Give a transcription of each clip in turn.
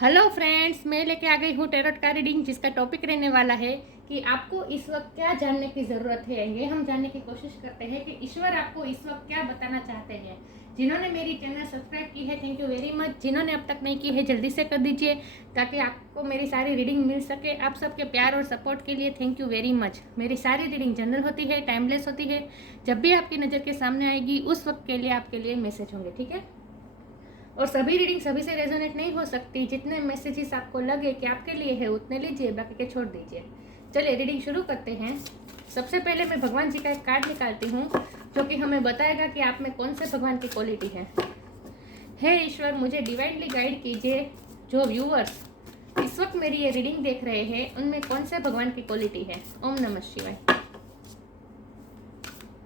Hello friends, मैं लेके आ गई हूँ टैरोट का रीडिंग, जिसका टॉपिक रहने वाला है कि आपको इस वक्त क्या जानने की ज़रूरत है। ये हम जानने की कोशिश करते हैं कि ईश्वर आपको इस वक्त क्या बताना चाहते हैं। जिन्होंने मेरी चैनल सब्सक्राइब की है, थैंक यू वेरी मच। जिन्होंने अब तक नहीं की है, जल्दी से कर दीजिए ताकि आपको मेरी सारी रीडिंग मिल सके। आप सबके प्यार और सपोर्ट के लिए थैंक यू वेरी मच। मेरी सारी रीडिंग जनरल होती है, टाइमलेस होती है। जब भी आपकी नज़र के सामने आएगी उस वक्त के लिए आपके लिए मैसेज होंगे, ठीक है। और सभी रीडिंग सभी से रेजोनेट नहीं हो सकती। जितने मैसेजेस आपको लगे कि आपके लिए है उतने लीजिए, बाकी के छोड़ दीजिए। चलिए रीडिंग शुरू करते हैं। सबसे पहले मैं भगवान जी का एक कार्ड निकालती हूँ जो कि हमें बताएगा कि आप में कौन से भगवान की क्वालिटी है। हे ईश्वर, मुझे डिवाइनली गाइड कीजिए। जो व्यूअर्स इस वक्त मेरी ये रीडिंग देख रहे हैं उनमें कौन से भगवान की क्वालिटी है। ओम नमः शिवाय।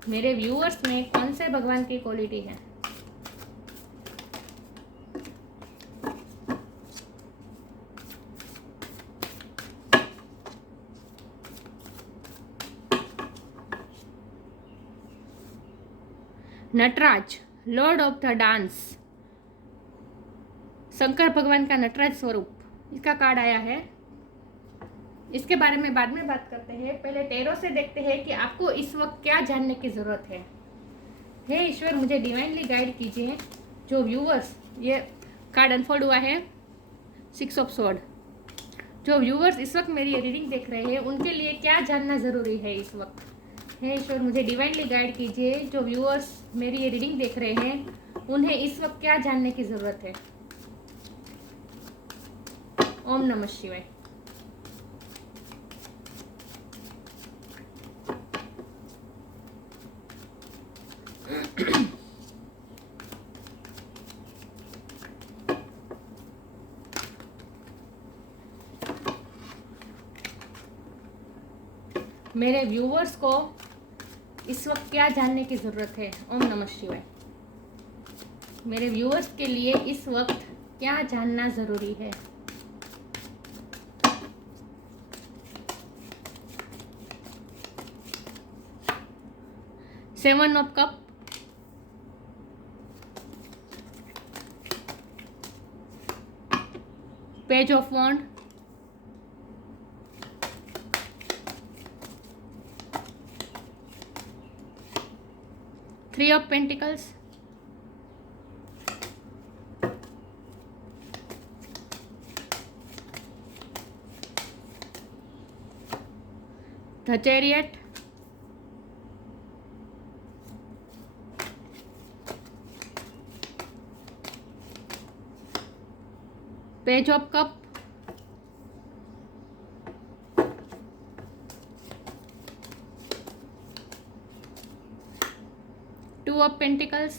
मेरे व्यूअर्स में कौन से भगवान की क्वालिटी है। Nataraj, lord of the dance, Shankar भगवान का नटराज स्वरूप, इसका कार्ड आया है। इसके बारे में बाद में बात करते हैं। पहले टैरो से देखते हैं कि आपको इस वक्त क्या जानने की जरूरत है। हे ईश्वर, मुझे डिवाइनली गाइड कीजिए। जो व्यूअर्स, ये कार्ड अनफोल्ड हुआ है, 6 ऑफ स्वॉर्ड। जो व्यूअर्स इस वक्त मेरी रीडिंग देख रहे हैं उनके लिए क्या जानना जरूरी है इस वक्त। हे ईश्वर, मुझे डिवाइनली गाइड कीजिए। जो व्यूअर्स मेरी ये रीडिंग देख रहे हैं उन्हें इस वक्त क्या जानने की जरूरत है। ओम नमः शिवाय। मेरे व्यूवर्स को इस वक्त क्या जानने की ज़रूरत है। ओम नमः शिवाय। मेरे व्यूवर्स के लिए इस वक्त क्या जानना ज़रूरी है। Seven of cup, page of wand, three of pentacles, the chariot, page of cup, two of pentacles,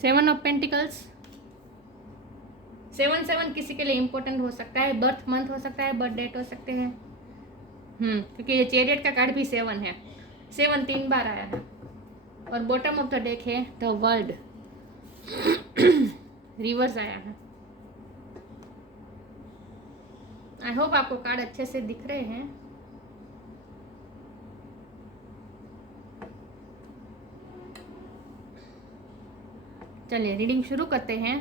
seven of pentacles. 7 किसी के लिए इंपॉर्टेंट हो सकता है, बर्थ मंथ हो सकता है, बर्थ डेट हो सकते हैं। क्योंकि ये चैरियट का कार्ड भी 7 है। 7 3 बार आया है। और बॉटम ऑफ द डेक है द वर्ल्ड, रिवर्स आया है। आई होप आपको कार्ड अच्छे से दिख रहे हैं। चलिए रीडिंग शुरू करते हैं।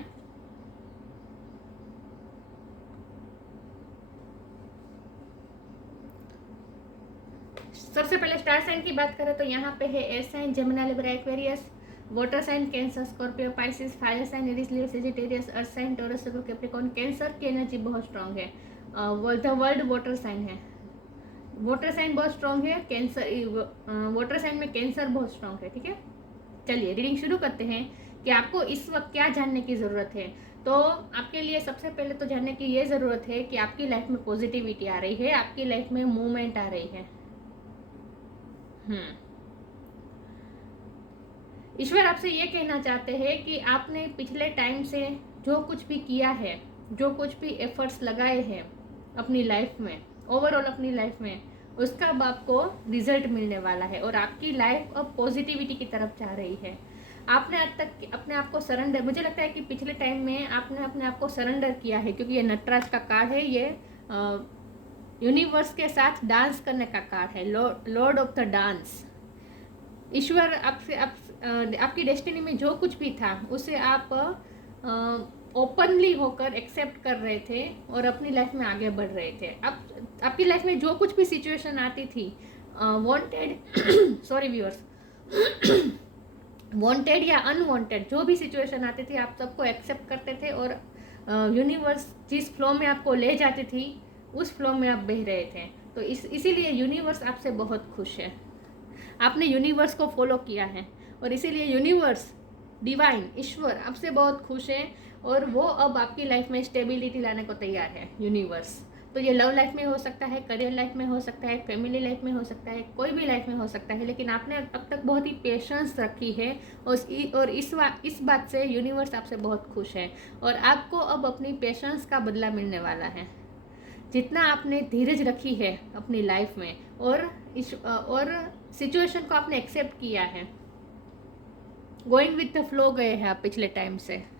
सबसे पहले स्टार साइन की बात करें तो यहाँ पे है air sign, Gemini, Libra, Aquarius, water sign Cancer, Scorpio, Pisces, fire sign Aries, Leo, Sagittarius, earth sign, Taurus, Capricorn. Cancer की एनर्जी बहुत स्ट्रांग है। द वर्ल्ड वाटर साइन है। वाटर साइन बहुत स्ट्रांग है। कैंसर, वाटर साइन में Cancer बहुत strong है, ठीक है। चलिए रीडिंग शुरू करते हैं कि आपको इस वक्त क्या जानने की ज़रूरत है। तो आपके लिए सबसे पहले तो जानने की ये ज़रूरत है कि आपकी लाइफ में पॉजिटिविटी आ रही है, आपकी लाइफ में मूवमेंट आ रही है। ईश्वर आपसे ये कहना चाहते हैं कि आपने पिछले टाइम से जो कुछ भी किया है, जो कुछ भी एफर्ट्स लगाए हैं अपनी लाइफ में, ओवरऑल अपनी लाइफ में, उसका अब आपको रिजल्ट मिलने वाला है और आपकी लाइफ अब पॉजिटिविटी की तरफ जा रही है। आपने आज तक अपने आप को सरेंडर, मुझे लगता है कि पिछले टाइम में आपने अपने आप को सरेंडर किया है, क्योंकि ये नटराज का कार्ड है। ये यूनिवर्स के साथ डांस करने का कार्ड है, लॉर्ड ऑफ द डांस। ईश्वर आपसे आपकी डेस्टिनी में जो कुछ भी था उसे आप ओपनली होकर एक्सेप्ट कर रहे थे और अपनी लाइफ में आगे बढ़ रहे थे। आपकी लाइफ में जो कुछ भी सिचुएशन आती थी, वांटेड सॉरी व्यूअर्स, वांटेड या अनवांटेड जो भी सिचुएशन आती थी, आप सबको एक्सेप्ट करते थे और यूनिवर्स जिस फ्लो में आपको ले जाती थी उस फ्लो में आप बह रहे थे। तो इसीलिए यूनिवर्स आपसे बहुत खुश है। आपने यूनिवर्स को फॉलो किया है और इसीलिए यूनिवर्स, डिवाइन, ईश्वर आपसे बहुत खुश है और वो अब आपकी लाइफ में स्टेबिलिटी लाने को तैयार है। यूनिवर्स तो ये लव लाइफ में हो सकता है, करियर लाइफ में हो सकता है, फैमिली लाइफ में हो सकता है, कोई भी लाइफ में हो सकता है, लेकिन आपने अब तक बहुत ही पेशेंस रखी है और इस बात से यूनिवर्स आपसे बहुत खुश है और आपको अब अपनी पेशेंस का बदला मिलने वाला है। जितना आपने धीरज रखी है अपनी लाइफ में और सिचुएशन को आपने एक्सेप्ट किया है, गोइंग विथ द फ्लो गए हैं आप पिछले टाइम से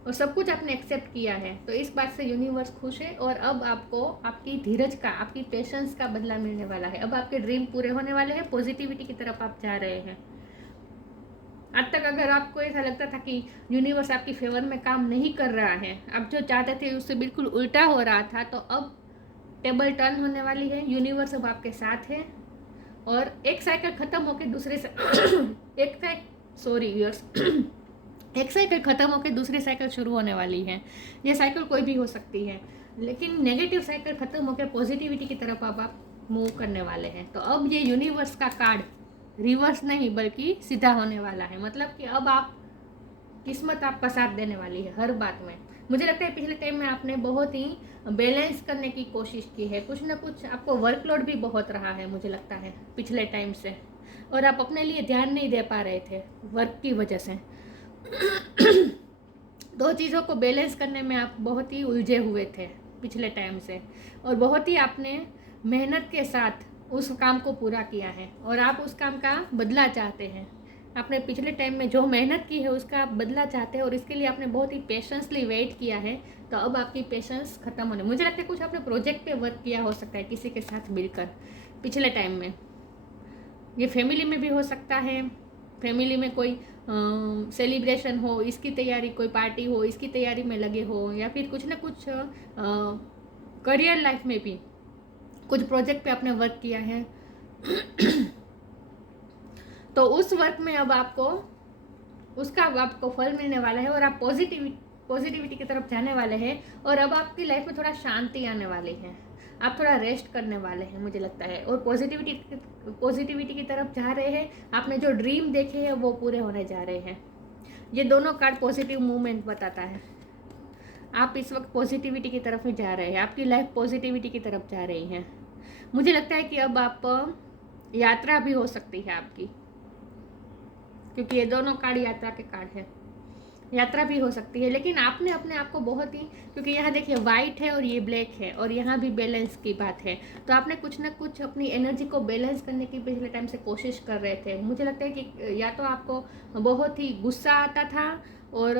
और सब कुछ आपने एक्सेप्ट किया है, तो इस बात से यूनिवर्स खुश है और अब आपको आपकी धीरज का, आपकी पेशेंस का बदला मिलने वाला है। अब आपके ड्रीम पूरे होने वाले हैं, पॉजिटिविटी की तरफ आप जा रहे हैं। आज तक अगर आपको ऐसा लगता था कि यूनिवर्स आपकी फेवर में काम नहीं कर रहा है, आप जो चाहते थे उससे बिल्कुल उल्टा हो रहा था, तो अब टेबल टर्न होने वाली है। यूनिवर्स अब आपके साथ है और एक साइकिल खत्म होकर दूसरे एक साइकिल खत्म होकर दूसरी साइकिल शुरू होने वाली है। ये साइकिल कोई भी हो सकती है, लेकिन नेगेटिव साइकिल खत्म होकर पॉजिटिविटी की तरफ अब आप मूव करने वाले हैं। तो अब ये यूनिवर्स का कार्ड रिवर्स नहीं बल्कि सीधा होने वाला है। मतलब कि अब आप किस्मत आपका साथ देने वाली है हर बात में। मुझे लगता है पिछले टाइम में आपने बहुत ही बैलेंस करने की कोशिश की है, कुछ ना कुछ आपको वर्कलोड भी बहुत रहा है मुझे लगता है पिछले टाइम से, और आप अपने लिए ध्यान नहीं दे पा रहे थे वर्क की वजह से। दो चीज़ों को बैलेंस करने में आप बहुत ही उलझे हुए थे पिछले टाइम से और बहुत ही आपने मेहनत के साथ उस काम को पूरा किया है और आप उस काम का बदला चाहते हैं। आपने पिछले टाइम में जो मेहनत की है उसका आप बदला चाहते हैं और इसके लिए आपने बहुत ही पेशेंसली वेट किया है। तो अब आपकी पेशेंस खत्म होने, मुझे लगता है कुछ आपने प्रोजेक्ट पे वर्क किया हो सकता है किसी के साथ मिलकर पिछले टाइम में। ये फैमिली में भी हो सकता है, फैमिली में कोई सेलिब्रेशन हो, इसकी तैयारी, कोई पार्टी हो, इसकी तैयारी में लगे हो, या फिर कुछ ना कुछ करियर लाइफ में भी कुछ प्रोजेक्ट पे आपने वर्क किया है। तो उस वर्क में अब आपको फल मिलने वाला है और आप पॉजिटिविटी की तरफ जाने वाले हैं और अब आपकी लाइफ में थोड़ा शांति आने वाली है। आप थोड़ा रेस्ट करने वाले हैं मुझे लगता है और पॉजिटिविटी की तरफ जा रहे हैं। आपने जो ड्रीम देखे हैं वो पूरे होने जा रहे हैं। ये दोनों कार्ड पॉजिटिव मूवमेंट बताता है। आप इस वक्त पॉजिटिविटी की तरफ ही जा रहे हैं, आपकी लाइफ पॉजिटिविटी की तरफ जा रही है। मुझे लगता है कि अब आप यात्रा भी हो सकती है आपकी, क्योंकि ये दोनों कार्ड यात्रा के कार्ड है। यात्रा भी हो सकती है, लेकिन आपने अपने आप को बहुत ही, क्योंकि यहाँ देखिए वाइट है और ये ब्लैक है और यहाँ भी बैलेंस की बात है, तो आपने कुछ ना कुछ अपनी एनर्जी को बैलेंस करने की पिछले टाइम से कोशिश कर रहे थे। मुझे लगता है कि या तो आपको बहुत ही गुस्सा आता था और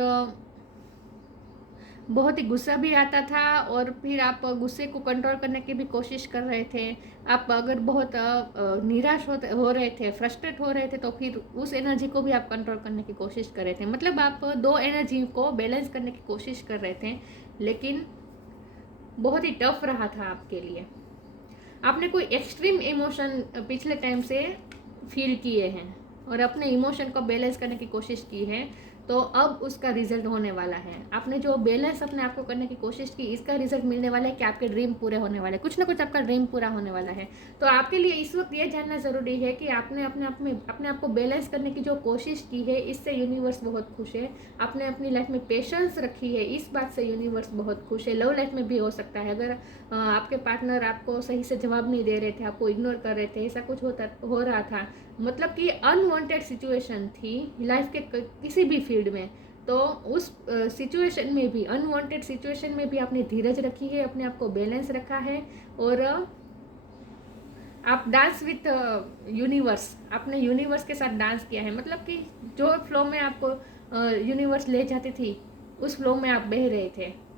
बहुत ही गुस्सा भी आता था और फिर आप गुस्से को कंट्रोल करने की भी कोशिश कर रहे थे। आप अगर बहुत निराश हो रहे थे, फ्रस्ट्रेट हो रहे थे, तो फिर उस एनर्जी को भी आप कंट्रोल करने की कोशिश कर रहे थे। मतलब आप दो एनर्जी को बैलेंस करने की कोशिश कर रहे थे, लेकिन बहुत ही टफ रहा था आपके लिए। आपने कोई एक्सट्रीम इमोशन पिछले टाइम से फील किए हैं और अपने इमोशन को बैलेंस करने की कोशिश की है, तो अब उसका रिजल्ट होने वाला है। आपने जो बैलेंस अपने आप को करने की कोशिश की, इसका रिजल्ट मिलने वाला है कि आपके ड्रीम पूरे होने वाले, कुछ ना कुछ आपका ड्रीम पूरा होने वाला है। तो आपके लिए इस वक्त ये जानना ज़रूरी है कि आपने अपने आप को बैलेंस करने की जो कोशिश की है, इससे यूनिवर्स बहुत खुश है। आपने अपनी लाइफ में पेशेंस रखी है, इस बात से यूनिवर्स बहुत खुश है। लव लाइफ में भी हो सकता है, अगर आपके पार्टनर आपको सही से जवाब नहीं दे रहे थे, आपको इग्नोर कर रहे थे, ऐसा कुछ हो रहा था, मतलब कि अनवांटेड सिचुएशन थी लाइफ के किसी भी फील्ड में, तो उस सिचुएशन में भी, अनवांटेड सिचुएशन में भी आपने धीरज रखी है, अपने आप को बैलेंस रखा है और आप डांस विथ यूनिवर्स, आपने यूनिवर्स के साथ डांस किया है। मतलब कि जो फ्लो में आपको यूनिवर्स ले जाती थी उस फ्लो में आप बह रहे थे,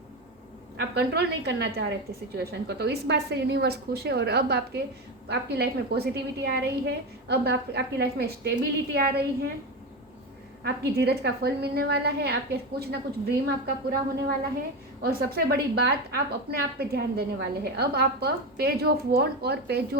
आप कंट्रोल नहीं करना चाह रहे थे सिचुएशन को। तो इस बात से यूनिवर्स खुश है और अब आपके आपकी लाइफ में पॉजिटिविटी आ रही है, अब आपकी लाइफ में स्टेबिलिटी आ रही है, आपकी धीरज का फल मिलने वाला है, आपके कुछ ना कुछ ड्रीम आपका पूरा होने वाला है। और सबसे बड़ी बात, आप अपने आप पे ध्यान देने वाले हैं। अब आप पेज ऑफ वॉन्ड और पेज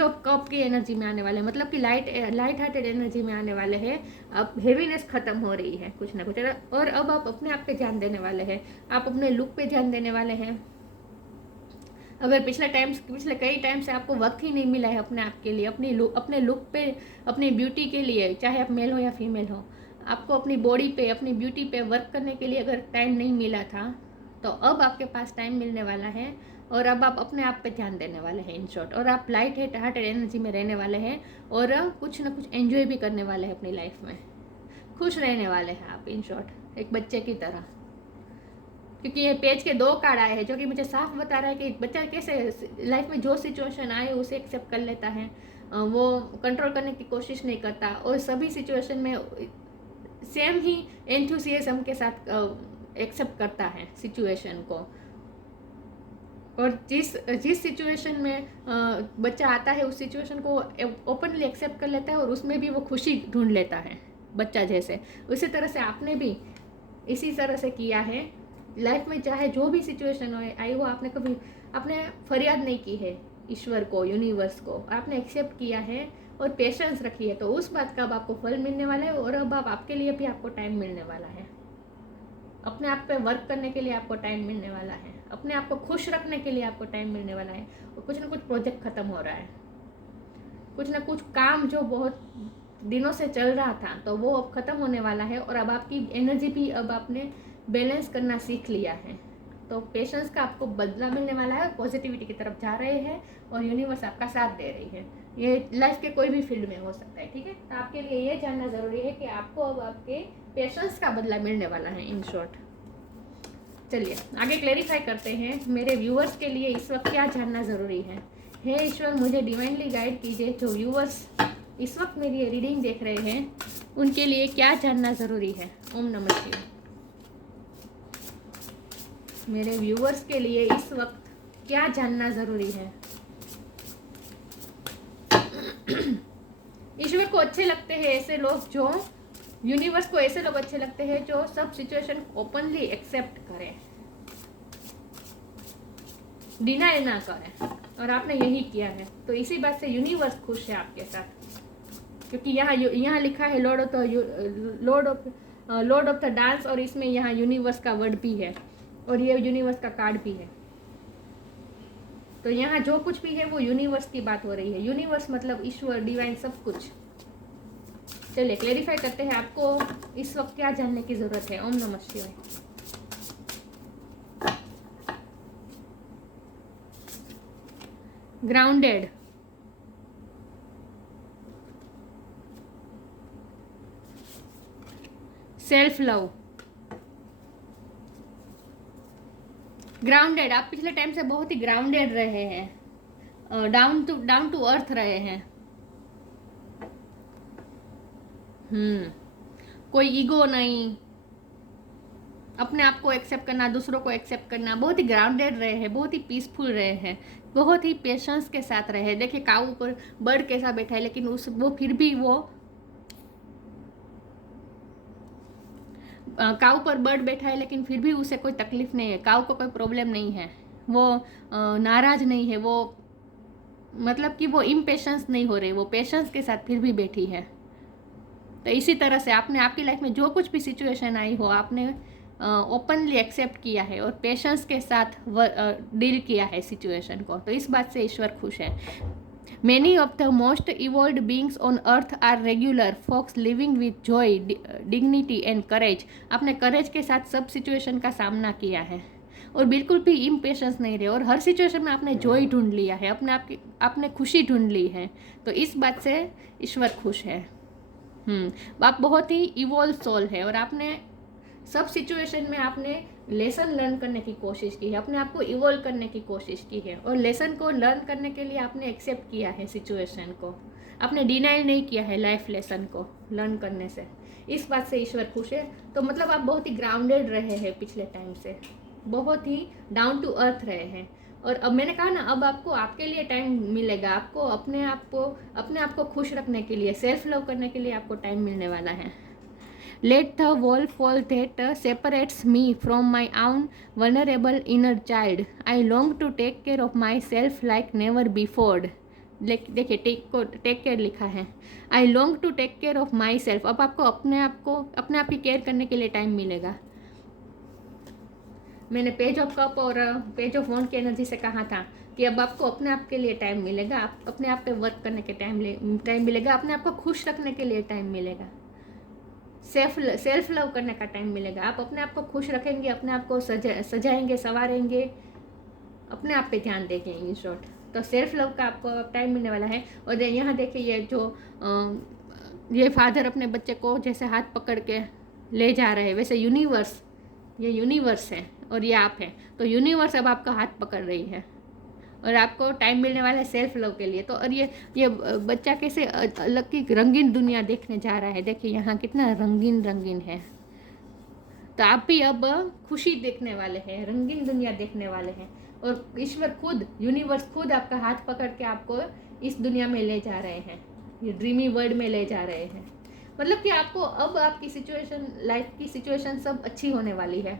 ऑफ कप की एनर्जी में आने वाले हैं, मतलब कि लाइट हार्टेड एनर्जी में आने वाले हैं। अब हेवीनेस खत्म हो रही है कुछ ना कुछ, और अब आप अपने आप पे ध्यान देने वाले हैं, आप अपने लुक पे ध्यान देने वाले हैं। अगर पिछले कई टाइम से आपको वक्त ही नहीं मिला है अपने आप के लिए, अपने लुक पे, अपनी ब्यूटी के लिए, चाहे आप मेल हो या फीमेल हो, आपको अपनी बॉडी पे, अपनी ब्यूटी पे वर्क करने के लिए अगर टाइम नहीं मिला था, तो अब आपके पास टाइम मिलने वाला है और अब आप अपने आप पे ध्यान देने वाले हैं इन शॉर्ट। और आप लाइट हार्टेड एनर्जी में रहने वाले हैं और कुछ ना कुछ एंजॉय भी करने वाले हैं अपनी लाइफ में, खुश रहने वाले हैं आप इन शॉर्ट, एक बच्चे की तरह। क्योंकि ये पेज के 2 कार्ड आए हैं जो कि मुझे साफ बता रहा है कि बच्चा कैसे लाइफ में जो सिचुएशन आए उसे एक्सेप्ट कर लेता है, वो कंट्रोल करने की कोशिश नहीं करता और सभी सिचुएशन में सेम ही एंथुसियाज्म के साथ एक्सेप्ट करता है सिचुएशन को। और जिस सिचुएशन में बच्चा आता है उस सिचुएशन को ओपनली एक्सेप्ट कर लेता है और उसमें भी वो खुशी ढूंढ लेता है बच्चा जैसे। उसी तरह से आपने भी इसी तरह से किया है लाइफ में, चाहे जो भी सिचुएशन आई हो, आपने फरियाद नहीं की है ईश्वर को, यूनिवर्स को, आपने एक्सेप्ट किया है और पेशेंस रखी है, तो उस बात का अब आपको फल मिलने वाला है। और अब आपके लिए भी आपको टाइम मिलने वाला है, अपने आप पे वर्क करने के लिए आपको टाइम मिलने वाला है, अपने आप को खुश रखने के लिए आपको टाइम मिलने वाला है। और कुछ ना कुछ प्रोजेक्ट खत्म हो रहा है, कुछ ना कुछ काम जो बहुत दिनों से चल रहा था तो वो अब खत्म होने वाला है। और अब आपकी एनर्जी भी अब आपने बैलेंस करना सीख लिया है, तो पेशेंस का आपको बदला मिलने वाला है और पॉजिटिविटी की तरफ जा रहे हैं और यूनिवर्स आपका साथ दे रही है। ये लाइफ के कोई भी फील्ड में हो सकता है, ठीक है। तो आपके लिए ये जानना ज़रूरी है कि आपको अब आपके पेशेंस का बदला मिलने वाला है इन शॉर्ट। चलिए आगे क्लेरिफाई करते हैं, मेरे व्यूअर्स के लिए इस वक्त क्या जानना ज़रूरी है। हे ईश्वर, मुझे डिवाइनली गाइड कीजिए, जो व्यूअर्स इस वक्त मेरी ये रीडिंग देख रहे हैं उनके लिए क्या जानना ज़रूरी है। ओम नमः शिवाय। मेरे व्यूअर्स के लिए इस वक्त क्या जानना ज़रूरी है। ईश्वर को अच्छे लगते हैं ऐसे लोग, जो यूनिवर्स को ऐसे लोग अच्छे लगते हैं जो सब सिचुएशन ओपनली एक्सेप्ट करें, डिनाई ना करें, और आपने यही किया है। तो इसी बात से यूनिवर्स खुश है आपके साथ, क्योंकि यहाँ लिखा है लॉर्ड ऑफ द डांस, और इसमें यहाँ यूनिवर्स का वर्ड भी है और ये यूनिवर्स का कार्ड भी है। तो यहाँ जो कुछ भी है वो यूनिवर्स की बात हो रही है। यूनिवर्स मतलब ईश्वर, डिवाइन, सब कुछ। चलिए क्लेरिफाई करते हैं आपको इस वक्त क्या जानने की जरूरत है। ओम नमः शिवाय। Grounded, self love, grounded. आप पिछले टाइम से बहुत ही ग्राउंडेड रहे हैं, डाउन टू अर्थ रहे हैं। कोई ईगो नहीं, अपने आप को एक्सेप्ट करना, दूसरों को एक्सेप्ट करना, बहुत ही ग्राउंडेड रहे हैं, बहुत ही पीसफुल रहे हैं, बहुत ही पेशेंस के साथ रहे हैं। देखिए काऊ पर बर्ड कैसा बैठा है, लेकिन वो फिर भी वो काऊ पर बर्ड बैठा है लेकिन फिर भी उसे कोई तकलीफ नहीं है, काऊ को कोई प्रॉब्लम नहीं है, वो नाराज नहीं है, वो मतलब कि वो इम्पेशेंस नहीं हो रही, वो पेशेंस के साथ फिर भी बैठी है। तो इसी तरह से आपने आपकी लाइफ में जो कुछ भी सिचुएशन आई हो, आपने ओपनली एक्सेप्ट किया है और पेशेंस के साथ डील किया है सिचुएशन को। तो इस बात से ईश्वर खुश है। Many of the most evolved beings on earth are regular folks living with joy, dignity and courage. आपने करेज के साथ सब सिचुएशन का सामना किया है और बिल्कुल भी इम्पेशेंस नहीं रहे, और हर सिचुएशन में आपने जॉय ढूंढ लिया है, आपने खुशी ढूंढ ली है। तो इस बात से ईश्वर खुश है। आप बहुत ही इवॉल्व सोल है और आपने सब सिचुएशन में आपने लेसन लर्न करने की कोशिश की है, अपने आप को इवॉल्व करने की कोशिश की है, और लेसन को लर्न करने के लिए आपने एक्सेप्ट किया है सिचुएशन को, आपने डिनाई नहीं किया है लाइफ लेसन को लर्न करने से। इस बात से ईश्वर खुश है। तो मतलब आप बहुत ही ग्राउंडेड रहे हैं पिछले टाइम से, बहुत ही डाउन टू अर्थ रहे हैं, और अब मैंने कहा ना, अब आपको आपके लिए टाइम मिलेगा, आपको अपने आप को खुश रखने के लिए, सेल्फ लव करने के लिए आपको टाइम मिलने वाला है। Let the wall fall that separates me from my own vulnerable inner child. I long to take care of myself like never before. देखिए टेक केयर लिखा है। I long to take care of myself. अब आपको अपने आप की care करने के लिए टाइम मिलेगा। मैंने पेज ऑफ कप और पेज ऑफ वॉन्ड की एनर्जी से कहा था कि अब आपको अपने आप के लिए टाइम मिलेगा, आप अपने आप पे वर्क करने के टाइम मिलेगा, अपने आप को खुश रखने के लिए टाइम मिलेगा, सेल्फ लव करने का टाइम मिलेगा। आप अपने आप को खुश रखेंगे, अपने आप को सजाएंगे, संवारेंगे, अपने आप पे ध्यान देंगे इन शॉर्ट। तो सेल्फ लव का आपको टाइम मिलने वाला है। और यहाँ देखिए ये फादर अपने बच्चे को जैसे हाथ पकड़ के ले जा रहे हैं, वैसे ये यूनिवर्स है और ये आप हैं। तो यूनिवर्स अब आपका हाथ पकड़ रही है और आपको टाइम मिलने वाला है सेल्फ लव के लिए। तो और ये बच्चा कैसे अलग की रंगीन दुनिया देखने जा रहा है। देखिए यहाँ कितना रंगीन है। तो आप भी अब खुशी देखने वाले हैं, रंगीन दुनिया देखने वाले हैं। और ईश्वर खुद, यूनिवर्स खुद आपका हाथ पकड़ के आपको इस दुनिया में ले जा रहे हैं, ये ड्रीमी वर्ल्ड में ले जा रहे हैं। मतलब कि आपको अब आपकी सिचुएशन, लाइफ की सिचुएशन सब अच्छी होने वाली है,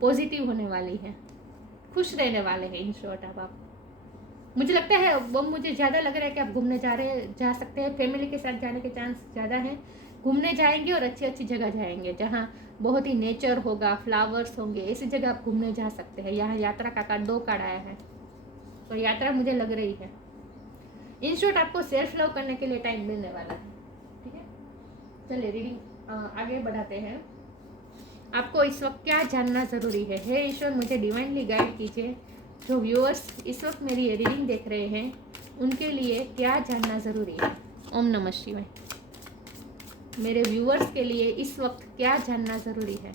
पॉजिटिव होने वाली है, खुश रहने वाले हैं इन शॉर्ट। अब आप, मुझे लगता है वो, मुझे ज़्यादा लग रहा है कि आप घूमने जा सकते हैं। फैमिली के साथ जाने के चांस ज़्यादा हैं। घूमने जाएंगे और अच्छी जगह जाएंगे जहाँ बहुत ही नेचर होगा, फ्लावर्स होंगे, ऐसी जगह आप घूमने जा सकते हैं। यहाँ यात्रा का कार्ड 2 कार्ड आया है, तो यात्रा मुझे लग रही है। इन शॉर्ट आपको सेल्फ लव करने के लिए टाइम मिलने वाला है। ठीक है, चलिए रीडिंग आगे बढ़ाते हैं। आपको इस वक्त क्या जानना ज़रूरी है? हे ईश्वर, मुझे डिवाइनली गाइड कीजिए। जो व्यूअर्स इस वक्त मेरी ये रीडिंग देख रहे हैं, उनके लिए क्या जानना ज़रूरी है? ओम नमः शिवाय। मेरे व्यूअर्स के लिए इस वक्त क्या जानना ज़रूरी है?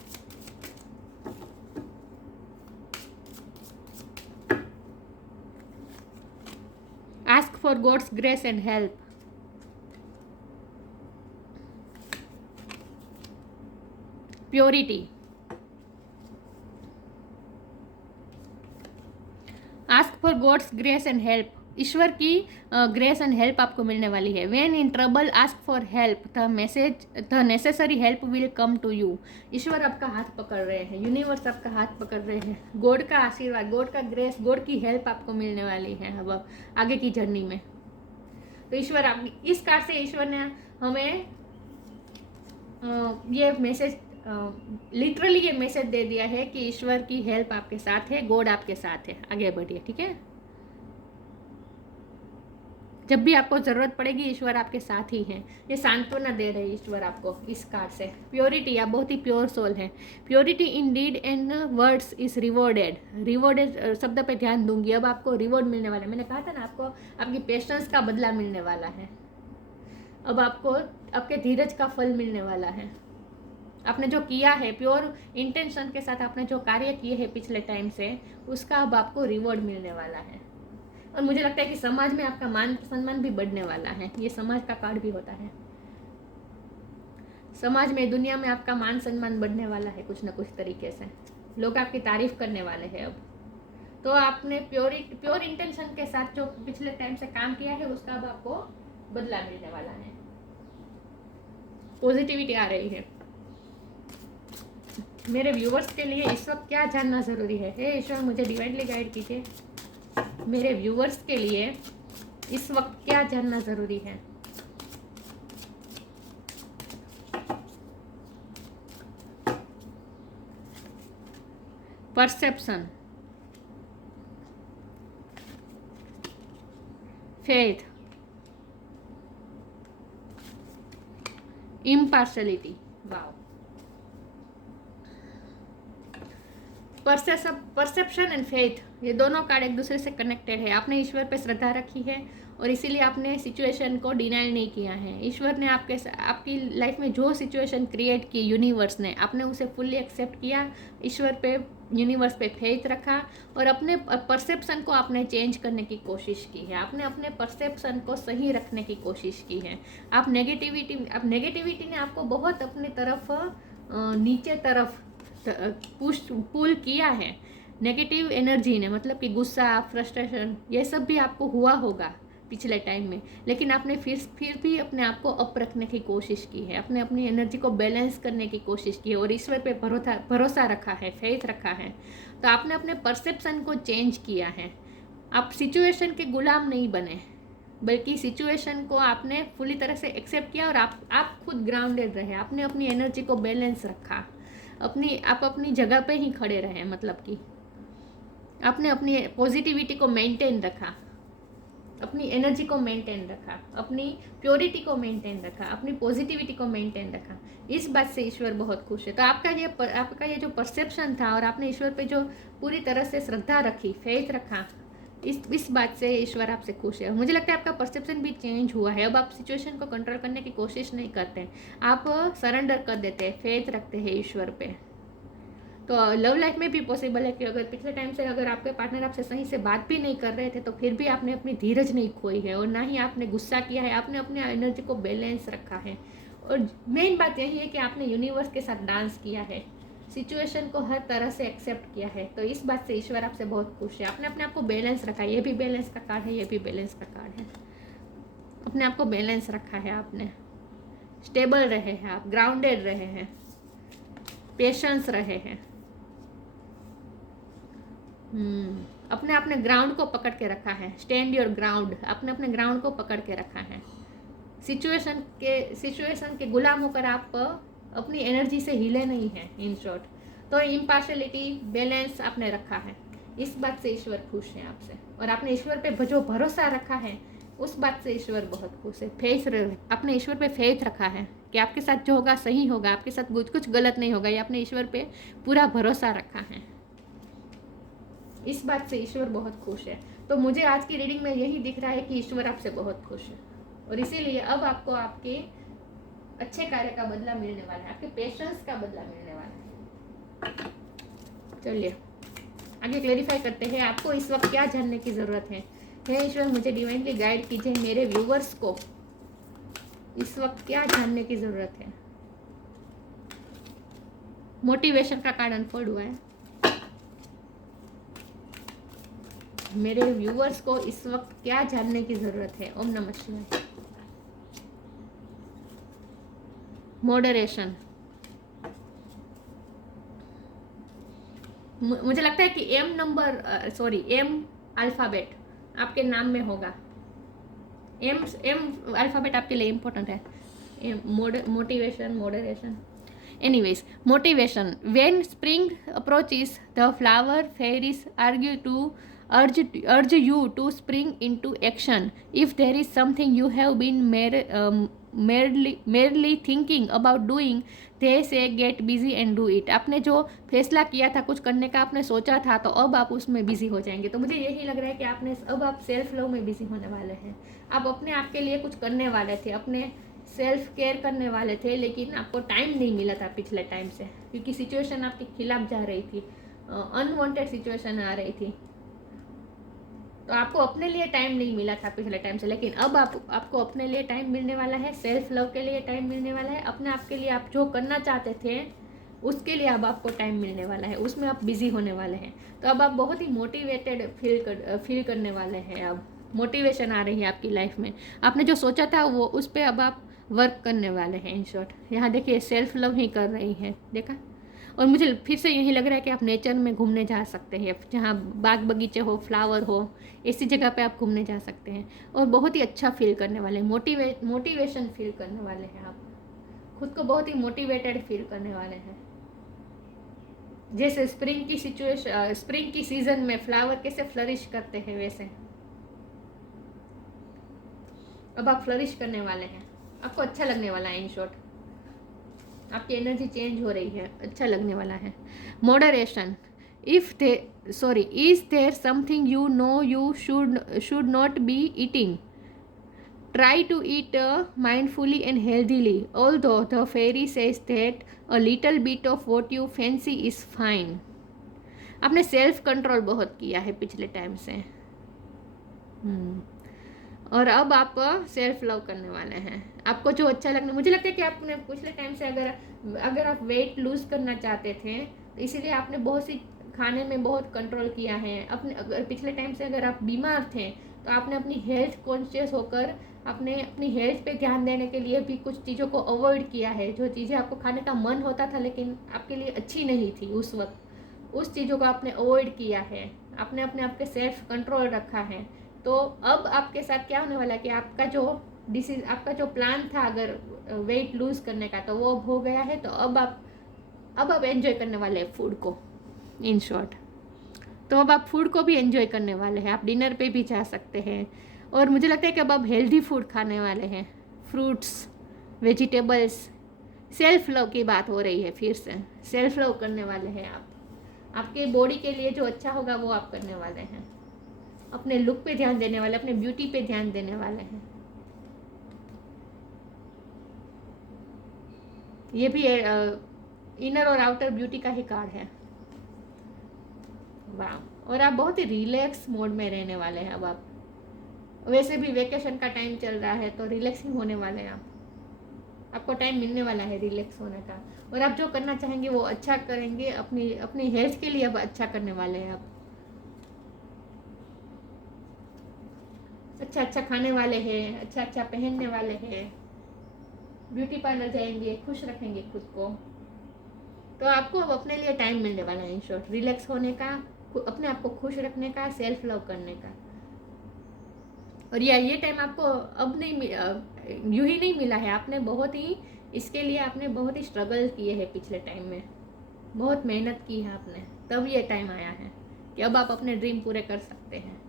Ask for God's grace and help. Purity. Ask for God's grace and help. ईश्वर की ग्रेस एंड हेल्प आपको मिलने वाली है। When in trouble ask for help, the necessary help will come to you. ईश्वर आपका हाथ पकड़ रहे हैं, यूनिवर्स आपका हाथ पकड़ रहे हैं। गॉड का आशीर्वाद, गॉड का ग्रेस, गॉड की हेल्प आपको मिलने वाली है अब आगे की जर्नी में। तो ईश्वर, आप इस कार्ड से ईश्वर ने हमें ये मैसेज, लिटरली ये मैसेज दे दिया है कि ईश्वर की हेल्प आपके साथ है, गॉड आपके साथ है। आगे बढ़िए, ठीक है। जब भी आपको ज़रूरत पड़ेगी ईश्वर आपके साथ ही हैं। ये सांत्वना दे रहे हैं ईश्वर आपको इस कार्ड से। प्योरिटी, आप बहुत ही प्योर सोल हैं। Purity in deed and words is rewarded. Rewarded शब्द पे ध्यान दूंगी। अब आपको रिवॉर्ड मिलने वाला है। मैंने कहा था ना, आपको आपकी पेशेंस का बदला मिलने वाला है। अब आपको आपके धीरज का फल मिलने वाला है। आपने जो किया है, प्योर इंटेंशन के साथ आपने जो कार्य किए हैं पिछले टाइम से, उसका अब आपको रिवॉर्ड मिलने वाला है। और मुझे लगता है कि समाज में आपका मान सम्मान भी बढ़ने वाला है। ये समाज का कार्ड भी होता है। समाज में, दुनिया में आपका मान सम्मान बढ़ने वाला है कुछ ना कुछ तरीके से। लोग आपकी तारीफ करने वाले हैं अब। तो आपने प्योर इंटेंशन के साथ जो पिछले टाइम से काम किया है, उसका अब आपको बदला मिलने वाला है। पॉजिटिविटी आ रही है। मेरे व्यूवर्स के लिए इस वक्त क्या जानना ज़रूरी है? हे ईश्वर, मुझे डिवाइनली गाइड कीजिए। मेरे व्यूवर्स के लिए इस वक्त क्या जानना ज़रूरी है? Perception, faith, impartiality. Wow, perception and faith, ये दोनों कार्ड एक दूसरे से कनेक्टेड है। आपने ईश्वर पे श्रद्धा रखी है और इसीलिए आपने सिचुएशन को डिनाई नहीं किया है। ईश्वर ने आपकी लाइफ में जो सिचुएशन क्रिएट की, यूनिवर्स ने, आपने उसे फुल्ली एक्सेप्ट किया। ईश्वर पे, यूनिवर्स पे फेथ रखा और अपने परसेप्शन को आपने चेंज करने की कोशिश की है। आपने अपने परसेप्शन को सही रखने की कोशिश की है। आप नेगेटिविटी ने आपको बहुत अपनी तरफ नीचे तरफ पुल किया है, नेगेटिव एनर्जी ने, मतलब कि गुस्सा, फ्रस्ट्रेशन, ये सब भी आपको हुआ होगा पिछले टाइम में, लेकिन आपने फिर भी अपने आप को अप रखने की कोशिश की है, अपने अपनी एनर्जी को बैलेंस करने की कोशिश की है और ईश्वर पे भरोसा रखा है, फेथ रखा है। तो आपने अपने परसेप्शन को चेंज किया है। आप सिचुएशन के गुलाम नहीं बने, बल्कि सिचुएशन को आपने पूरी तरह से एक्सेप्ट किया और आप खुद ग्राउंडेड रहे, आपने अपनी एनर्जी को बैलेंस रखा, आप अपनी जगह पे ही खड़े रहे, मतलब कि आपने अपनी पॉजिटिविटी को मेंटेन रखा, अपनी एनर्जी को मेंटेन रखा, अपनी प्योरिटी को मेंटेन रखा, अपनी पॉजिटिविटी को मेंटेन रखा। इस बात से ईश्वर बहुत खुश है। तो आपका ये जो परसेप्शन था और आपने ईश्वर पे जो पूरी तरह से श्रद्धा रखी, फेथ रखा, इस बात से ईश्वर आपसे खुश है। मुझे लगता है आपका परसेप्शन भी चेंज हुआ है। अब आप सिचुएशन को कंट्रोल करने की कोशिश नहीं करते, आप सरेंडर कर देते हैं, फेथ रखते हैं ईश्वर पे। तो लव लाइफ में भी पॉसिबल है कि अगर पिछले टाइम से अगर आपके पार्टनर आपसे सही से बात भी नहीं कर रहे थे, तो फिर भी आपने अपनी धीरज नहीं खोई है और ना ही आपने गुस्सा किया है, आपने अपने एनर्जी को बैलेंस रखा है। और मेन बात यही है कि आपने यूनिवर्स के साथ डांस किया है, सिचुएशन को हर तरह से एक्सेप्ट किया है। तो इस बात से ईश्वर आपसे बहुत खुश है। आपने अपने आप को बैलेंस रखा है। ये भी बैलेंस का कार्ड है, ये भी बैलेंस का कार्ड है। अपने आप को बैलेंस रखा है, आपने स्टेबल रहे हैं, आप ग्राउंडेड रहे हैं, पेशेंस रहे हैं। अपने ग्राउंड को पकड़ के रखा है। स्टैंड योर ग्राउंड, अपने ग्राउंड को पकड़ के रखा है। सिचुएशन के गुलाम होकर आप अपनी एनर्जी से हिले नहीं है, इन शॉर्ट। तो इम्पार्शलिटी, बैलेंस आपने रखा है। इस बात से ईश्वर खुश है आपसे, और आपने ईश्वर पे जो भरोसा रखा है उस बात से ईश्वर बहुत खुश है। आपने ईश्वर पे फेथ रखा है कि आपके साथ जो होगा सही होगा, आपके साथ कुछ गलत नहीं होगा। ये आपने ईश्वर पे पूरा भरोसा रखा है। इस बात से ईश्वर बहुत खुश है। तो मुझे आज की रीडिंग में यही दिख रहा है कि ईश्वर आपसे बहुत खुश है, और इसीलिए अब आपको आपके अच्छे कार्य का बदला मिलने वाला है, आपके पेशेंस का बदला मिलने वाला है। चलिए आगे क्लेरिफाई करते हैं, आपको इस वक्त क्या जानने की जरूरत है। हे ईश्वर, मुझे डिवाइनली गाइड कीजिए, मेरे व्यूवर्स को इस वक्त क्या जानने की जरूरत है। मोटिवेशन का कार्ड अनफोल्ड हुआ है। मेरे व्यूवर्स को इस वक्त क्या जानने की जरूरत है। ओम नमः शिवाय। मॉडरेशन। मुझे लगता है कि एम अल्फाबेट आपके नाम में होगा। एम अल्फाबेट आपके लिए इम्पोर्टेंट है। Motivation, moderation, anyways, motivation. When spring approaches, the flower fairies urge you to spring into action. If there is something you have been merely thinking about doing, they say get busy and do it. आपने जो फैसला किया था, कुछ करने का आपने सोचा था, तो अब आप उसमें बिजी हो जाएंगे। तो मुझे यही लग रहा है कि अब आप सेल्फ लव में बिजी होने वाले हैं। आप अपने आप के लिए कुछ करने वाले थे, अपने सेल्फ केयर करने वाले थे, लेकिन आपको टाइम नहीं मिला था पिछले टाइम से, क्योंकि सिचुएशन आपके खिलाफ जा रही थी, अनवांटेड सिचुएशन आ रही थी। तो आपको अपने लिए टाइम नहीं मिला था पिछले टाइम से, लेकिन अब आपको अपने लिए टाइम मिलने वाला है, सेल्फ लव के लिए टाइम मिलने वाला है। अपने आप के लिए आप जो करना चाहते थे उसके लिए अब आपको टाइम मिलने वाला है, उसमें आप बिजी होने वाले हैं। तो अब आप बहुत ही मोटिवेटेड फील करने वाले हैं। अब मोटिवेशन आ रही है आपकी लाइफ में। आपने जो सोचा था वो उस पर अब आप वर्क करने वाले हैं। इन शॉर्ट यहाँ देखिए, सेल्फ लव ही कर रही है, देखा। और मुझे फिर से यही लग रहा है कि आप नेचर में घूमने जा सकते हैं, जहाँ बाग बगीचे हो, फ्लावर हो, ऐसी जगह पे आप घूमने जा सकते हैं और बहुत ही अच्छा फील करने वाले हैं। मोटिवेशन फील करने वाले हैं। आप खुद को बहुत ही मोटिवेटेड फील करने वाले हैं। जैसे स्प्रिंग की सीजन में फ्लावर कैसे फ्लरिश करते हैं, वैसे अब आप फ्लरिश करने वाले हैं। आपको अच्छा लगने वाला है। इन शॉर्ट आपकी एनर्जी चेंज हो रही है, अच्छा लगने वाला है। Moderation. Is there something you know you should not be eating, try to eat mindfully and healthily, although the fairy says that a little bit of what you fancy is fine. आपने self control बहुत किया है पिछले time से, और अब आप self love करने वाले हैं। आपको जो अच्छा लगना, मुझे लगता है कि आपने पिछले टाइम से अगर आप वेट लूज करना चाहते थे, तो इसीलिए आपने बहुत सी खाने में बहुत कंट्रोल किया है, अपने अगर पिछले टाइम से अगर आप बीमार थे तो आपने अपनी हेल्थ कॉन्शियस होकर आपने अपनी हेल्थ पे ध्यान देने के लिए भी कुछ चीज़ों को अवॉइड किया है। जो चीज़ें आपको खाने का मन होता था लेकिन आपके लिए अच्छी नहीं थी उस वक्त, उस चीज़ों को आपने अवॉइड किया है, आपने अपने आप के सेल्फ कंट्रोल रखा है। तो अब आपके साथ क्या होने वाला है कि आपका जो डिसीज, आपका जो प्लान था अगर वेट लूज़ करने का, तो वो अब हो गया है। तो अब आप एंजॉय करने वाले हैं फूड को, इन शॉर्ट। तो अब आप फूड को भी एंजॉय करने वाले हैं, आप डिनर पे भी जा सकते हैं। और मुझे लगता है कि अब आप हेल्दी फूड खाने वाले हैं, फ्रूट्स, वेजिटेबल्स। सेल्फ लव की बात हो रही है, फिर से सेल्फ लव करने वाले हैं आप। आपके बॉडी के लिए जो अच्छा होगा वो आप करने वाले हैं, अपने लुक पे ध्यान देने वाले, अपने ब्यूटी पे ध्यान देने वाले हैं। ये भी इनर और आउटर ब्यूटी का ही कार्ड है। वाह, और आप बहुत ही रिलैक्स मोड में रहने वाले हैं अब आप। वैसे भी वेकेशन का टाइम चल रहा है तो रिलैक्सिंग होने वाले हैं आप, आपको टाइम मिलने वाला है रिलैक्स होने का। और आप जो करना चाहेंगे वो अच्छा करेंगे, अपनी अपनी हेल्थ के लिए अब अच्छा करने वाले हैं आप। अच्छा अच्छा खाने वाले हैं, अच्छा अच्छा पहनने वाले हैं, ब्यूटी पार्लर जाएंगे, खुश रखेंगे खुद को। तो आपको अब अपने लिए टाइम मिलने वाला है, इन शॉर्ट रिलैक्स होने का, अपने आप को खुश रखने का, सेल्फ लव करने का। और ये टाइम आपको अब नहीं यूं ही नहीं मिला है, आपने बहुत ही इसके लिए आपने बहुत ही स्ट्रगल किए हैं पिछले टाइम में, बहुत मेहनत की है आपने, तब ये टाइम आया है कि अब आप अपने ड्रीम पूरे कर सकते हैं।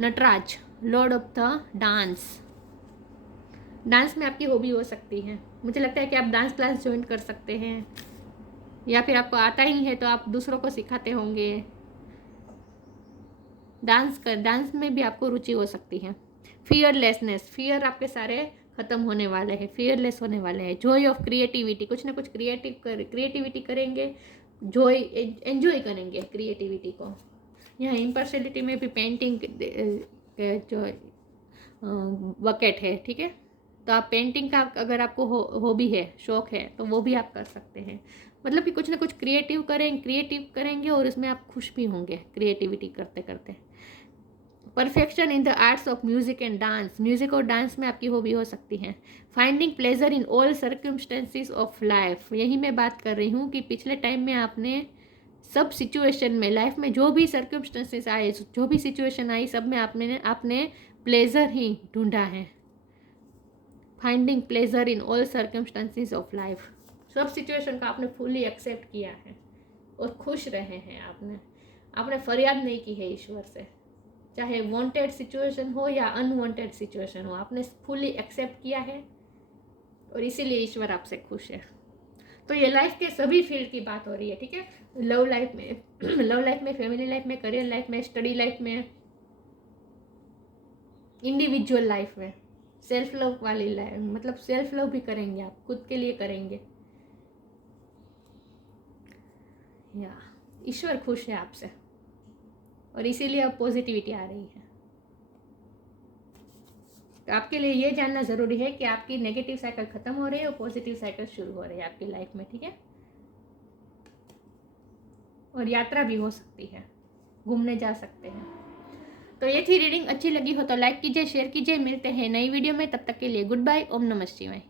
Nataraj, lord of the dance. Dance में आपकी हॉबी हो सकती है, मुझे लगता है कि आप डांस क्लास ज्वाइन कर सकते हैं, या फिर आपको आता ही है तो आप दूसरों को सिखाते होंगे। डांस में भी आपको रुचि हो सकती है। फियरलेसनेस, फियर आपके सारे खत्म होने वाले हैं, फियरलेस होने वाले हैं। जॉय ऑफ क्रिएटिविटी, कुछ ना कुछ क्रिएटिविटी करेंगे, जॉय एंजॉय करेंगे क्रिएटिविटी को। यहाँ इम्पर्सनलिटी में भी पेंटिंग जो बकेट है, ठीक है। तो आप पेंटिंग का अगर आपको हॉबी है, शौक है, तो वो भी आप कर सकते हैं। मतलब कि कुछ ना कुछ क्रिएटिव करेंगे और उसमें आप खुश भी होंगे क्रिएटिविटी करते करते। Perfection in the arts of music and dance, music और डांस में आपकी हॉबी हो सकती है। Finding pleasure in all circumstances of life, यही मैं बात कर रही हूँ कि पिछले टाइम में आपने सब सिचुएशन में, लाइफ में जो भी सर्कमस्टेंसेस आए, जो भी सिचुएशन आई, सब में आपने प्लेजर ही ढूंढा है। Finding pleasure in all circumstances of life, सब सिचुएशन का आपने फुली एक्सेप्ट किया है और खुश रहे हैं। आपने फरियाद नहीं की है ईश्वर से, चाहे वांटेड सिचुएशन हो या अनवांटेड सिचुएशन हो, आपने फुली एक्सेप्ट किया है और इसीलिए ईश्वर आपसे खुश है। तो ये लाइफ के सभी फील्ड की बात हो रही है, ठीक है। लव लाइफ में, फैमिली लाइफ में, करियर लाइफ में, स्टडी लाइफ में, इंडिविजुअल लाइफ में, सेल्फ लव वाली लाइफ, मतलब सेल्फ लव भी करेंगे आप, खुद के लिए करेंगे। या ईश्वर खुश है आपसे और इसीलिए अब पॉजिटिविटी आ रही है। तो आपके लिए ये जानना ज़रूरी है कि आपकी नेगेटिव साइकिल ख़त्म हो रही है और पॉजिटिव साइकिल शुरू हो रही है आपकी लाइफ में, ठीक है। और यात्रा भी हो सकती है, घूमने जा सकते हैं। तो ये थी रीडिंग, अच्छी लगी हो तो लाइक कीजिए, शेयर कीजिए। मिलते हैं नई वीडियो में, तब तक के लिए गुड बाय। ओम नमः शिवाय।